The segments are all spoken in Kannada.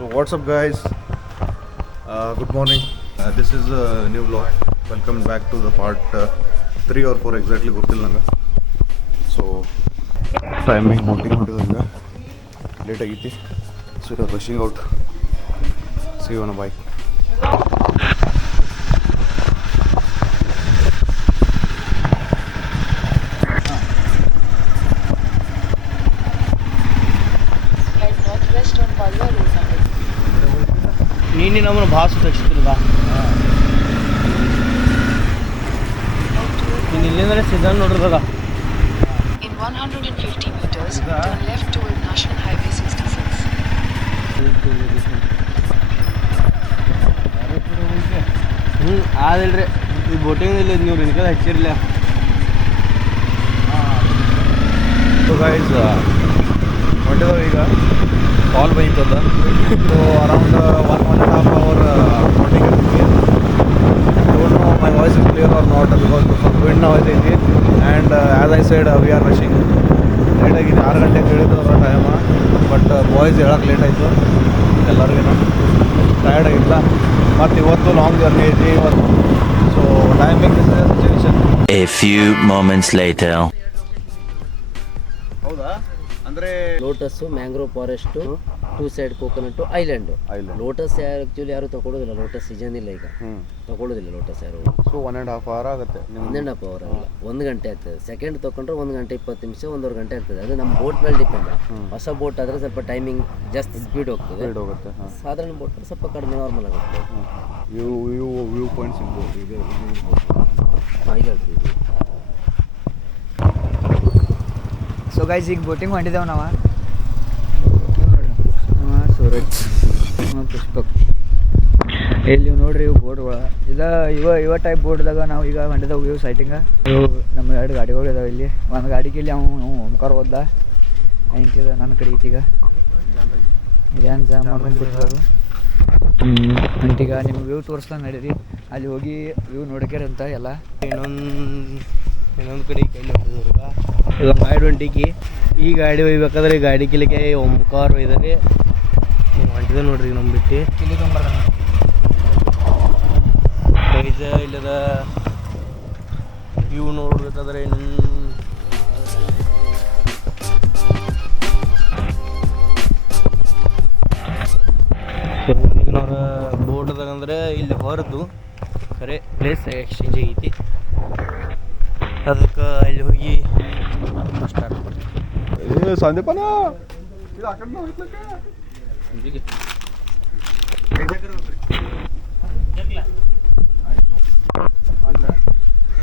So what's up guys, good morning. This is a new vlog. Welcome back to the part 3 or 4 exactly ಗೊತ್ತಿಲ್ಲ ನಂಗೆ. ಸೊ ಟೈಮಿಂಗ್ ಮೋಟಿಂಗ್ ಹೊಂಟಿದಾಗ ಲೇಟ್ ಆಗೈತಿ. So it rushing out. See you on bike. ನೀನು ನಮ್ಮನ್ನು ಭಾಳ ಸುತ್ತಿರ್ದ ನೀನು ಇಲ್ಲಿಂದ್ರೆ ಸಿದ್ಧಾಂತ ನೋಡಿದಾಗ In 150 meters, turn left toward National Highway 66. ಆದಿಲ್ರಿ ಈ ಬೋಟಿಂಗ್ ಇಲ್ಲ ನೀವು ನಿನ್ಕಲ್ ಹಚ್ಚಿರ್ಲಿಲ್ಲ. ಸೊ ಗೈಸ್ ಹೊಂಟಿದಾವೆ ಈಗ ಕಾಲ್ ಬೈತದ. ಸೊ ಅರೌಂಡ್ 1.5 hour ಬೋಟಿಂಗ್ ಇರ್ತೀವಿ. Don't know my voice is clear or not because ಸ್ವಲ್ಪ ವಿಂಡ್ ನಾಯ್ಸ್ ಐತಿ. And as I said we are rushing. Late ಆಗಿದೆ, 6 ಗಂಟೆಗೆ ಹೇಳಿದ್ರು ಟೈಮ. ಬಟ್ ಬಾಯ್ಸ್ ಹೇಳಕ್ಕೆ ಲೇಟ್ ಆಯಿತು ಎಲ್ಲರಿಗೂ. ಟಯರ್ಡ್ ಆಗಿಲ್ಲ. ಮತ್ತು ಇವತ್ತು ಲಾಂಗ್ ಜರ್ನಿ ಐತಿ ಇವತ್ತು. So timing situation. A few moments later. ಹೌದಾ? ಅಂದರೆ lotus, mangrove forest, 2 side coconut, island. Lotus actually ಯಾರು ತಗೊಳ್ಳೋದಿಲ್ಲ. ಲೋಟಸ್ ಸೀಸನ್ ಇಲ್ಲ ಈಗ, ತಗೊಳ್ಳೋದಿಲ್ಲ ಲೋಟಸ್ ಯಾರು. ಸೊ 1.5 hour ಆಗುತ್ತೆ. 1.5 hour ಅಲ್ಲ, 1 ಗಂಟೆ ಆಗ್ತದೆ. ಸೆಕೆಂಡ್ ತೊಗೊಂಡ್ರೆ 1 ಗಂಟೆ 20 ನಿಮಿಷ, 1.5 ಗಂಟೆ ಆಗ್ತದೆ. ಅದು ನಮ್ಮ ಬೋಟ್ ಮೇಲೆ ಡಿಪೆಂಡ್. ಹೊಸ ಬೋಟ್ ಆದರೆ ಸ್ವಲ್ಪ ಟೈಮಿಂಗ್ ಜಾಸ್ತಿ ಸ್ಪೀಡ್ ಹೋಗ್ತದೆ. ಸಾಧಾರಣ ಬೋಟ್ ಸ್ವಲ್ಪ ಕಡಿಮೆ ನಾರ್ಮಲ್ ಆಗುತ್ತೆ. ವ್ಯೂ ಪಾಯಿಂಟ್ಸ್ ಇದೆ. ಐಲ್ಯಾಂಡ್. ಸೊ ಗೈಸ್ ಈಗ ಬೋಟಿಂಗ್ ಹೊಂಟಿದ್ದೇವೆ ನಾವು. ಸೂರಜ್, ಪುಷ್ಪಕ್, ಇಲ್ಲಿ ನೋಡ್ರಿ ಇವು ಬೋಟ್ಗಳು. ಇವ ಟೈಪ್ ಬೋಟ್ದಾಗ ನಾವು ಈಗ ಹೊಂಟಿದ್ದೇವೆ. ಇವು ಸೈಟಿಂಗ ಇವು ನಮ್ಮ 2 ಗಾಡಿಗಳು ಇದಾವೆ ಇಲ್ಲಿ. ಒಂದು ಗಾಡಿಗೆ ಇಲ್ಲಿ ಅವ್ನು ಓಂಕಾರ ಹೋದ ಇಂತಿದ ನನ್ನ ಕಡೆ ಈತೀಗ ಇದೇನು ಜಾಮ್ ಮಾಡ್ಕೊಂಡು ಬಿಟ್ಟಿರೋದು. ಅಂಟೀಗ ನಿಮ್ಗೆ ವ್ಯೂ ತೋರಿಸ್ದಂಗೆ ನಡೀರಿ. ಅಲ್ಲಿ ಹೋಗಿ ವ್ಯೂ ನೋಡಕ್ಯಾರಂತ ಎಲ್ಲ. ಇನ್ನೊಂದು ಕಡೆ ಕೈಲಿ ಹೊಂಟಿದ್ರು ಈಗ ಮೈ20ಗೆ ಈ ಗಾಡಿ ಒಯ್ಬೇಕಾದ್ರೆ ಈ ಗಾಡಿ ಕಿಲಿಗೆ ಓಂಕಾರ ಒಯ್ದಾರೆ. ಹೊಂಟಿದೆ ನೋಡ್ರಿ ನಮ್ಮ ಬಿಟ್ಟು ಕಿಲಿ ತೊಗೊಂಬರ್ದ ಇಲ್ಲದ ವ್ಯೂ ನೋಡ್ಬೇಕಾದ್ರೆ ಈಗಿನವ್ರ ಬೋಟ್ದಾಗ ಅಂದ್ರೆ ಇಲ್ಲಿ ಹೊರದು ಖರೆ ಪ್ಲೇಸ್ ಎಕ್ಸ್ಚೇಂಜ್ ಆಗೈತಿ. ಅದಕ್ಕೆ ಅಲ್ಲಿ ಹೋಗಿ ಸ್ಟಾರ್ಟ್ ಮಾಡ್ತೀವಿ. ಸಂದೀಪನ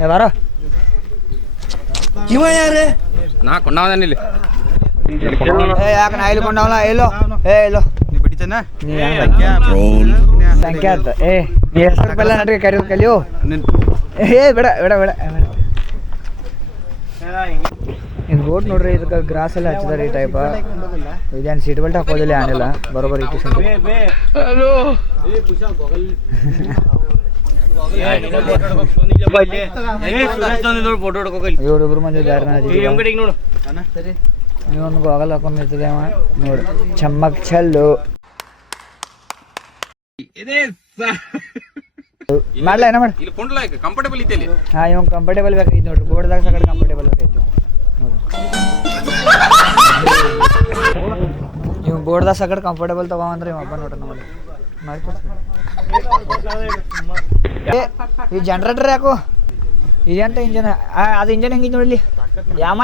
ಯಾರ ಇವ ಯಾರೇ? ನಾ ಕೊಂಡವನಿಲ್ಲಿ ಯಾಕೆ ನಾ ಇಲ್ಲಿ ಕೊಂಡವಲ್ಲ? ಎಲ್ಲೋ ಎಲ್ಲೋ ನೀ ಬಿಡಿತೇನ ಸಂಖ್ಯೆ ಅಂತ. ನೀ ಹೆಸರು ಬೆಲ್ಲ ನಡ್ರಿ ಕರೆಯೋದು ಕಲಿಯೋ. ಬೇಡ ಬೇಡ ಬೇಡ. ಇನ್ನು ಬೋಟ್ ನೋಡ್ರಿ, ಇದಕ್ಕೆ ಗ್ರಾಸ್ ಎಲ್ಲ ಹಚ್ಚಿದಾರೆ ಈ ಟೈಪ. ಇದೇನು ಸೀಟ್ ಬೆಲ್ಟ್ ಹಾಕೋದಿಲ್ಲ, ಏನಿಲ್ಲ ಬರೋಬರ್ ಐತಿ. ಇವ್ರಿಬ್ರು ಮಂದಿ ನೀವೊಂದು ಗೋಗಲ್ ಹಾಕೊಂಡು ಇರ್ತದೆ ಅವ ನೋಡಿ. ಚಮ್ಮಕ್ ಚಲ್ಲು ಮಾಡ್ಲಾ ಏನ ಮಾಡಿ. ಇಲ್ಲಿ ಕೊಂಡ್ಲ ಕಂಫರ್ಟಬಲ್ ಐತಿ ಇಲ್ಲಿ. ಹಾ, ಇವ್ ಕಂಫರ್ಟೇಬಲ್ ಬೇಕಾಗಿತ್ತು ನೋಡ್ರಿ. ಬೋರ್ಡ್ದಾಗ ಸಕಡೆ ಕಂಫರ್ಟೇಬಲ್ ಬೇಕಾಯ್ತು ನೋಡ್ರಿ. ಇವ್ ಬೋರ್ಡ್ದಾಗ ಸಕಡೆ ಕಂಫರ್ಟೇಬಲ್ ತಗೊಂಡ್ರೆ ಇವ್ ಹಬ್ಬ ನೋಡ್ರಿ. ನಮ್ಮಲ್ಲಿ ಮಾಡ್ಕೊಡ್ತೀವಿ. ಈ ಜನರೇಟರ್ ಯಾಕೋ ಇದಂತ ಇಂಜನ್. ಅದು ಇಂಜನ್ ಹೆಂಗಿದ್ ನೋಡಲಿ. ಯಾಮ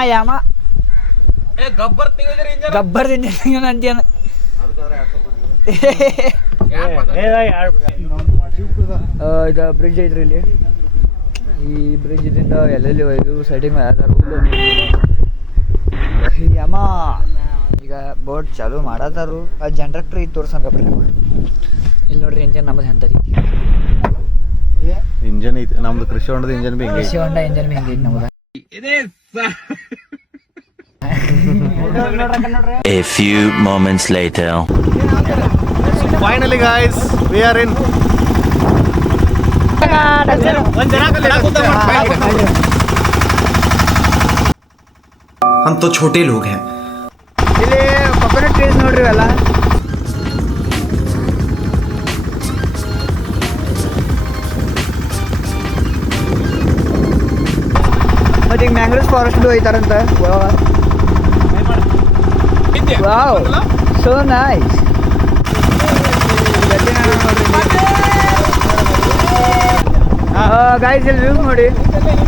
ಗಬ್ಬರ್ ಇಂಜನ್ ಅಂತೀನ. ಇದು ಬ್ರಿಡ್ಜ್ ಐತ್ರಿ ಇಲ್ಲಿ. ಈ ಬ್ರಿಡ್ಜ್ ಇಂದ ಎಲ್ಲೆಲ್ಲಿ ಸೈಡಿಂಗ್ ಯಮ. ಈಗ ಬೋಟ್ ಚಾಲು ಮಾಡತ್ತಾರು. ಆ ಜನರೇಟರ್ ಇದು ತೋರ್ಸಂಗಬ್ರಿ ನಾವು. ಇಲ್ಲಿ ನೋಡ್ರಿ ಇಂಜನ್ ನಮ್ಮದು ಎಂತದಿ ಇಂಜನ್ ಐತಿ ನಮ್ದು. ಕೃಷಿ ಹೊಂಡದ ಇಂಜನ್ ಬಿ ಕೃಷಿ ಹೊಂಡ ಇಂಜನ್ ಬಿ ಹೆಂಗೈತಿ ನಮ್ದು. A few moments later. Finally guys, we are in. हम तो छोटे लोग हैं. ಇಲ್ಲಿ ಕೊಕೊನಟ್ ಟ್ರೀಸ್ ನೋಡ್ರಿ ಅಲ್ಲ. ಫಾರೆಸ್ಟ್ ಐತಾರಂತ. Wow, so nice. ಗೈಸ್ ಇಲ್ಲಿ ವ್ಯೂ ನೋಡಿ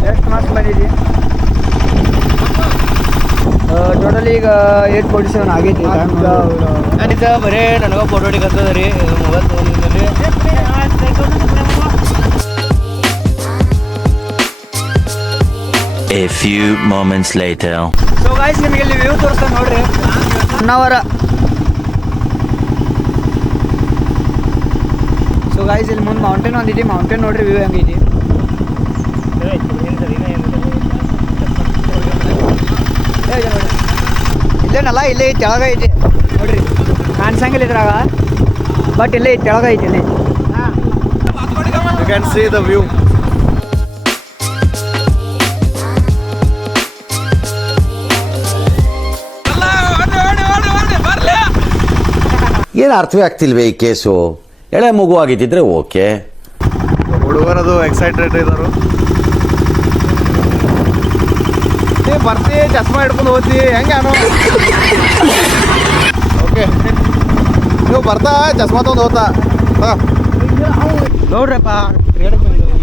ಎಷ್ಟು ಮಸ್ತ್ ಬಂದಿದೆ. ಟೋಟಲಿ ಈಗ 8:47 ಆಗೈತಿ. ನಾನಿದ್ದ ಬರೀ ನನಗೆ ಫೋಟೋ ಹೊಡಿಕತ್ತದ ರೀ ಮೊಬೈಲ್ ತೊಗೊಂಡಿದ್ದೆ ರೀ. A few moments later. So guys ನಿಮಗೆ ಇಲ್ಲಿ ವ್ಯೂ ತೋರಿಸ್ತಾನೆ ನೋಡ್ರಿ. ಹೊನ್ನಾವರ. ಸೊ ಗೈಸ್ ಇಲ್ಲಿ ಮುಂದೆ ಮೌಂಟೇನ್ ಒಂದಿದೆ. ಮೌಂಟೇನ್ ನೋಡ್ರಿ ವ್ಯೂ ಹೆಂಗೈತಿ. ಇಲ್ಲೇನಲ್ಲ, ಇಲ್ಲೇ ತೆಳಗ ಐತಿ ನೋಡ್ರಿ. ಕಾಣಿಸಂಗಿಲ್ಲ ಇದ್ರಾಗ, ಬಟ್ ಇಲ್ಲೇ ತೆಳಗ ಐತಿ. ಇಲ್ಲಿ You can see the view. ಏನು ಅರ್ಥವೇ ಆಗ್ತಿಲ್ವೇ ಈ ಕೇಸು? ಎಳೆ ಮಗು ಆಗಿದ್ದಿದ್ರೆ ಓಕೆ. ಹುಡುಗರದು ಎಕ್ಸೈಟೆಡ್ ಇದ್ದಾರೆ. ಬರ್ತಿ ಚಸ್ಮಾ ಹಿಡ್ಕೊಂಡು ಹೋಗ್ತಿ ಹೆಂಗಾನು? ಓಕೆ, ನೀವು ಬರ್ತಾ ಚಸ್ಮಾ ತೊಗೊಂಡು ಹೋಗ್ತಾ ನೋಡ್ರಪ್ಪ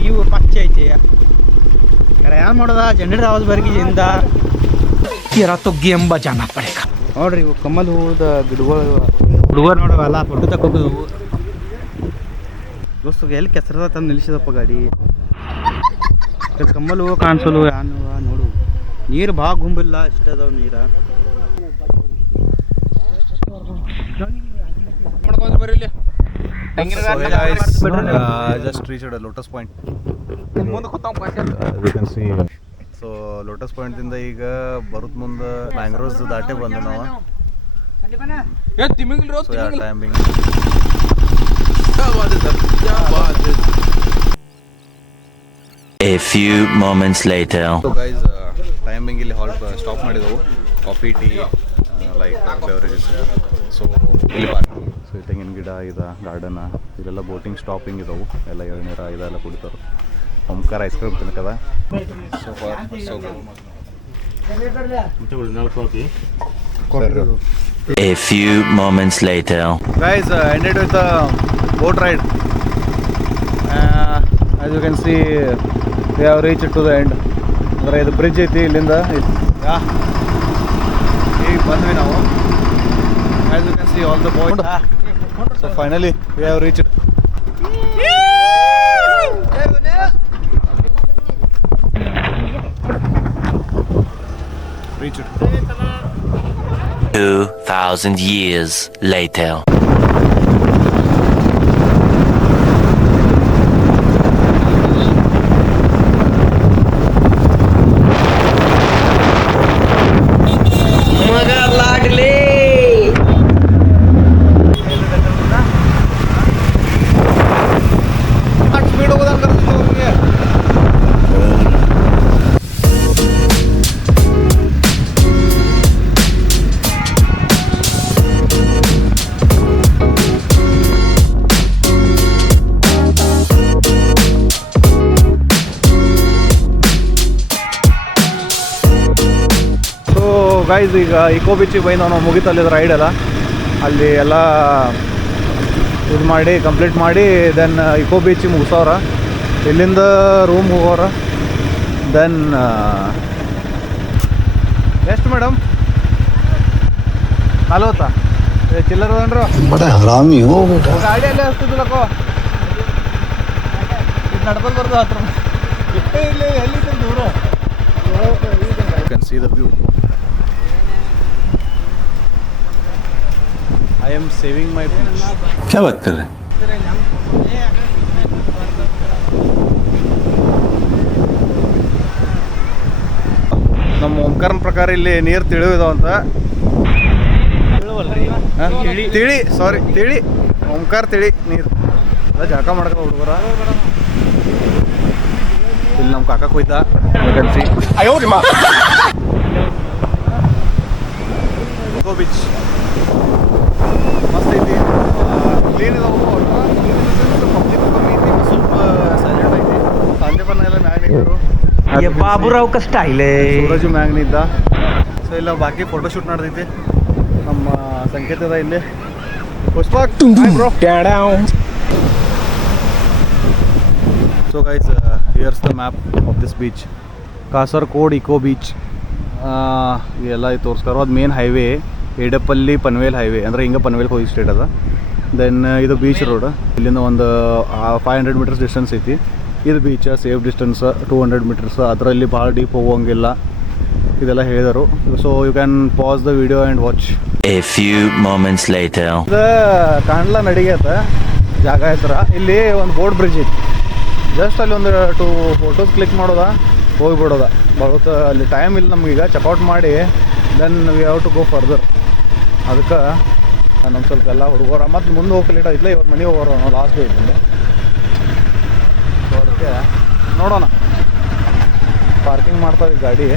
ಇವು ಪಚ್ಚ ಐತಿ. ಏನು ಮಾಡೋದ ಜನರ ಆವಾಜ್ ಬರ್ಗಿಂದ ತೊಗ್ಗಿ ಎಂಬ ಜನ ಪಡೆಕ. ನೋಡ್ರಿ ಇವು ಕಮಲ್ ಹೂದ ಗಿಡಗಳು. ಹುಡುಗರು ನೋಡವಲ್ಲ ಫೋಟೋ ತಗೋದು. ದೋಸ್ತ ಎಲ್ಲಿ ಕೆಸರದ ತಂದು ನಿಲ್ಲಿಸಿದಪ್ಪ ಗಾಡಿ. ಕಮ್ಮಲ್ ಹೂವು ಕಾಣಿಸಲು ಯಾನು ನೋಡು. ನೀರು ಭಾಳ ಗುಂಬಿಲ್ಲ, ಇಷ್ಟ ಅದಾವ ನೀರ. just reached lotus point. So lotus point ದಿಂದ ಈಗ ಬರುತ್ತ ಮುಂದೆ ಮ್ಯಾಂಗ್ರೋವ್ಸ್ ದಾಟೆ ಬಂದು ನಾವು. Timing A few moments later. So guys timing ಇಲ್ಲಿ ಹಾಲ್ಟ್ ಸ್ಟಾಪ್ ಮಾಡಿದೆವು. Coffee tea like beverages. So ಇಲ್ಲಿ ಪಾರ್ಕಿಂಗ್. ಸೊ ತೆಂಗಿನ ಗಿಡ ಇದೆ, ಗಾರ್ಡನ್, ಇಲ್ಲೆಲ್ಲ ಬೋಟಿಂಗ್ ಸ್ಟಾಪಿಂಗ್ ಇದಾವೆ. ಎಲ್ಲ ಎಳ್ನೀರ ಇದೆಲ್ಲ ಕುಡಿತಾರೆ. ಓಂಕಾರ ಐಸ್ ಕ್ರೀಮ್ ತಿನ್ನಕದ. So far so good. A few moments later. Guys, ended with a boat ride. As you can see, we have reached to the end. ಅಂದರೆ ಇದು ಬ್ರಿಡ್ಜ್ ಐತಿ ಇಲ್ಲಿಂದ. ಈಗ ಬಂದ್ವಿ ನಾವು. As you can see all the boat. So finally we have reached. Reached. 2,000 years later. Guys ಈಗ ಇಕೋ ಬೀಚಿಗೆ ಬೈ ನಾವು ಮುಗಿತಲ್ಲಿದ್ದು ರೈಡ್ ಎಲ್ಲ. ಅಲ್ಲಿ ಎಲ್ಲ ಇದು ಮಾಡಿ ಕಂಪ್ಲೀಟ್ ಮಾಡಿ ದೆನ್ ಇಕೋ ಬೀಚಿಗೆ ಮುಗಿಸೋರ. ಇಲ್ಲಿಂದ ರೂಮ್ ಹೋಗೋರ. ದೆನ್ ಎಷ್ಟು ಮೇಡಮ್? 40 ಚಿಲ್ಲರ್ ಅನ್ರು ಗಾಡಿ ಅಲ್ಲೇ ಹಚ್ತಿದ್ಲಕ್ಕೋ. ಇದು ನಡ್ಕೊಂಡು ಬರ್ದು ಹತ್ರ ಇಲ್ಲಿ ಎಲ್ಲಿ ದೂರ. You can see the view. I am saving my beach. क्या बात कर रहे हैं? ನಮ್ಮ ಓಂಕಾರನ ಪ್ರಕಾರ ಇಲ್ಲಿ ನೀರು ತಿಳಿದಾವಂತ. ತಿಳಿ ಸಾರಿ ತಿಳಿ ಓಂಕಾರ ತಿಳಿ ನೀರು ಅದ ಜಾಕ ಮಾಡ್ಕ ಹುಡುಗರ. ಇಲ್ಲಿ ನಮ್ಮ ಕಾಕ ಕೊಯ್ತಾ ಇಕೋ ಬೀಚ್ ಮಸ್ತ್ ಐತಿ. ಕ್ಲೀನ್ ಇದಾವು. ಪಬ್ಲಿಕ್ ಕಮ್ಮಿ ಐತಿ, ಸ್ವಲ್ಪ ಸೈಲೆಂಟ್ ಐತಿ. ಸಂಜೆ ಬನ್ನ ಎಲ್ಲ ಮ್ಯಾಗ ನಿಂತರು. ಬಾಬುರಾವ್ का स्टाइल है ಸೂರಜ್ ಮ್ಯಾಗ್ನಿದ್ದ. ಸೊ ಇಲ್ಲ ಬಾಕಿ ಫೋಟೋಶೂಟ್ ನಡೆದೈತಿ. ನಮ್ಮ ಸಂಕೇತದ ಇಲ್ಲಿ Pushpak. So guys, here's the map of this beach. Kasaragod eco beach ಇವೆಲ್ಲ ತೋರಿಸ್ತಾರೋ. ಅದು main highway Edappally Panvel highway, ಅಂದರೆ ಹಿಂಗೆ ಪನ್ವೇಲ್ಗೆ ಹೋಗಿ ಸ್ಟೇಟ್ ಅದ. ದೆನ್ ಇದು ಬೀಚ್ ರೋಡ್. ಇಲ್ಲಿಂದ ಒಂದು 500 ಮೀಟರ್ಸ್ ಡಿಸ್ಟೆನ್ಸ್ ಐತಿ. ಇದು ಬೀಚ್ ಸೇಫ್ ಡಿಸ್ಟೆನ್ಸ್ 200 ಮೀಟರ್ಸ್. ಅದರಲ್ಲಿ ಭಾಳ ಡೀಪ್ ಹೋಗೋಂಗಿಲ್ಲ, ಇದೆಲ್ಲ ಹೇಳಿದರು. So you can pass the video and watch. A few moments later. ಇದು ಕಾಣ್ಲ ನಡಿಗೆತ ಜಾಗ ಹೆಸರ. ಇಲ್ಲಿ ಒಂದು ಬೋಟ್ ಬ್ರಿಡ್ಜ್ ಐತಿ. ಜಸ್ಟ್ ಅಲ್ಲಿ ಒಂದು 2 ಫೋಟೋಸ್ ಕ್ಲಿಕ್ ಮಾಡೋದ, ಹೋಗಿಬಿಡೋದ. ಬರುತ್ತೆ ಅಲ್ಲಿ ಟೈಮ್ ಇಲ್ಲ ನಮಗೀಗ. ಚೆಕ್ಔಟ್ ಮಾಡಿ then we have to go further. ಅದಕ್ಕೆ ನಮ್ಮ ಸ್ವಲ್ಪ ಎಲ್ಲ ಹುಡುಗರ ಮತ್ತು ಮುಂದೆ ಹೋಗಿ ಲೇಟ್ ಆಯ್ತಿಲ್ಲ. ಇವತ್ತು ಮನೆಗೆ ಹೋಗೋರು ನಾವು ಲಾಸ್ಟ್ ಡೇ ಐತಿ. ಸೊ ಅದಕ್ಕೆ ನೋಡೋಣ. ಪಾರ್ಕಿಂಗ್ ಮಾಡ್ತಾವೆ ಗಾಡಿ.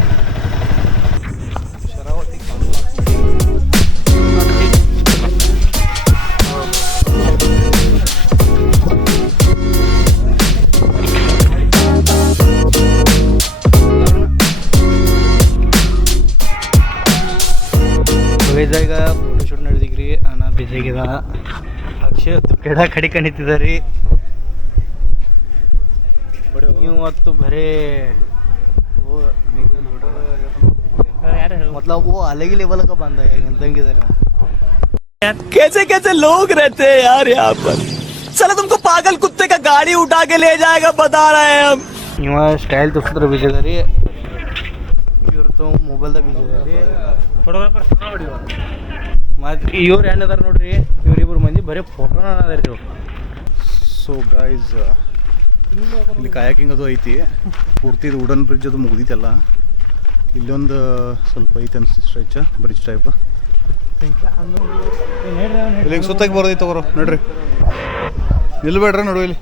ಶರಾವತಿ ಈಗ ಫೋಟೋಶೂಟ್ ನಡೆದಿಗ್ರಿ. ಅಣ್ಣ ಬಿಸಿಗಿದ, ಅಕ್ಷಯ್ ಕೆಡ ಕಡಿಕ ನಿಂತಿದ್ದಾರೆ ರೀ. ಇವತ್ತು ಬರೇ मतलब वो अलग ही लेवल का बंदा है दंगेदार. कैसे कैसे लोग रहते हैं यार यहाँ पर. चलो तुमको पागल कुत्ते का गाड़ी उठा के ले जाएगा बता रहे हैं हम. ಇವ ಸ್ಟೈಲ್ ತೋರಿಸಿದ್ರೆ ಬಿಜಿದಾರಿ. ಇವ್ರದ್ದು ಮೊಬೈಲ್ದಾಗ ಬಿಜಿದಾರಿ. ಮತ್ತು ಇವ್ರು ಏನದಾರ ನೋಡ್ರಿ, ಇವ್ರಿಬ್ರು ಮಂದಿ ಬರೀ ಫೋಟೋನ ಅದಾರ ಇವ್ರು. ಸೊ ಗೈಸ್, ಇಲ್ಲಿ ಕಾಯಾಕಿಂಗ್ ಅದು ಐತಿ. ಪೂರ್ತಿ ಇದು ವುಡನ್ ಬ್ರಿಡ್ಜ್ ಅದು ಮುಗ್ದಿತ್ತಲ್ಲ. ಇಲ್ಲೊಂದು ಸ್ವಲ್ಪ ಐತೆ ಅನಿಸ್ತಿ ಸ್ಟ್ರೆಚ್ ಬ್ರಿಡ್ಜ್ ಟೈಪ್. ಇಲ್ಲಿ ಸುತ್ತಾಗಿ ಬರೋದೈತೆ ತಗೋರು ನೋಡ್ರಿ. ನಿಲ್ಬೇಡ್ರಿ ನೋಡು ಇಲ್ಲಿ.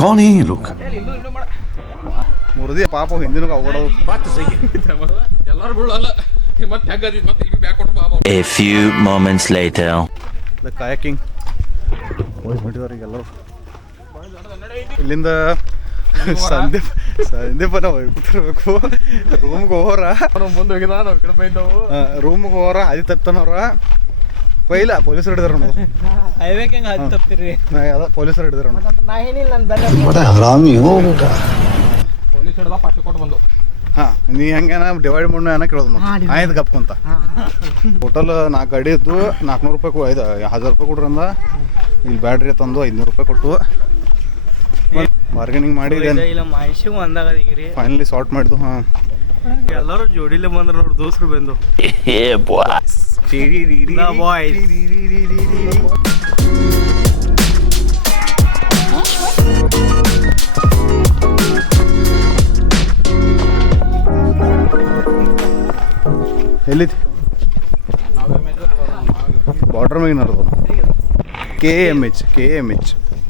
कौन है ये लोग? ಮುರಿದಿ ಪಾಪ ಹಿಂದಿನ ಅವಗಡೋದು. ಎಲ್ಲಾರು ಬೀಳಲ್ಲ ಮತ್ತೆ ಹೆಗ್ಗದಿ ಮತ್ತೆ ಇಲ್ಲಿ ಬ್ಯಾಕ್ ಕೊಟ್ಟು ಬಾಬಾ. A few moments later. The kayaking ಹೋಗ್ಬಿಟ್ಟಿದವ್ರಿಗೆ ಎಲ್ಲರೂ. ಇಲ್ಲಿಂದ ಸಂದೀಪನ ಹೋಗ್ಬಿಟ್ಟಿರ್ಬೇಕು. ರೂಮ್ಗೆ ಹೋಗೋರ ಮುಂದೆ ಹೋಗಿದ ನಾವು ಈ ಕಡೆ ಬೈದವು. ರೂಮ್ಗೆ ಹೋಗೋರ ಹಾದಿ ತಪ್ತಾನವ್ರ. ಪೈಲ ಪೊಲೀಸರು ಹಿಡಿದಾರ ನಮ್ದು. ಹೈವೇಗೆ ಹೆಂಗೆ ಹತ್ತಿ ತಪ್ಪಿರಿ. ಅದ ಪೊಲೀಸರು ಹಿಡಿದಾರ ನಾ ಏನಿಲ್ಲ ನನ್ನ ಬೆಲ್ಲ ಪೊಲೀಸ್ ಹಿಡ್ದ ಪಾಸ್ಟ್ ಕೊಟ್ಟು ಬಂದು. ಹಾಂ, ನೀ ಹೆಂಗೇನ ಡಿವೈಡ್ ಮಾಡಿ ಏನೋ ಕೇಳೋದು ಮತ್ತೆ ಆಯ್ತು ಗಪ್ಕೊಂತ. ಟೋಟಲ್ 4 ಗಾಡಿ ಇದ್ದು 400 ರೂಪಾಯಿ 1000 ರೂಪಾಯಿ ಕೊಡ್ರಂದ. ಇಲ್ಲಿ ಬ್ಯಾಡ್ರಿ ತಂದು 500 ರೂಪಾಯಿ ಕೊಟ್ಟು ಬಾರ್ಗೇನಿಂಗ್ ಮಾಡಿ ಇಲ್ಲ ಮಹೇಶಿಗೂ ಅಂದಾಗದಿಗ್ರಿ. ಫೈನಲಿ ಸಾರ್ಟ್ ಮಾಡಿದ್ದು. ಹಾಂ, ಎಲ್ಲರೂ ಜೋಡಿಲೆ ಬಂದ್ರೆ ನೋಡಿ ದೋಸ್ರು ಬಂದು. Yeah, boy. ಎಲ್ಲಿತಿ ಬಾರ್ಡರ್ ಮ್ಯಾಗ ನಡ್ದು KMH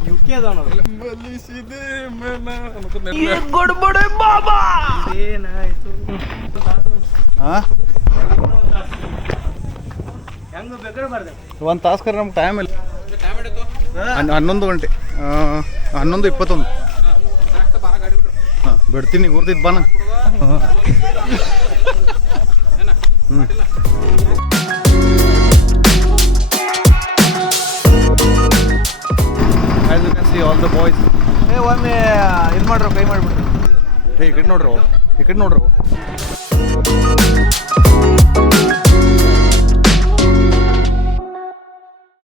ಯುಕೆ ಅದಾವ ನೋಡಿ. ಏನಾಯ್ತು ಹಾಂ, ಹೆಂಗ ಬೇಕಾದ್ರೆ ಬರ್ದೆ. 1 ತಾಸು ಕರೆ ನಮ್ಗೆ ಟೈಮ್ ಇಲ್ಲ. 11 ಗಂಟೆ 11:21. ಹಾಂ, ಬಿಡ್ತೀನಿ ಗುರ್ತಿದ್ದು ಬಾನ. ಹಾಂ, As you can see all the boys. ಒಮ್ಮೆ ಇದು ಮಾಡ್ರಿ, ಕೈ ಮಾಡಿಬಿಡ್ರಿ. ಈ ಕಡೆ ನೋಡ್ರಿ, ಈ ಕಡೆ ನೋಡ್ರಿ.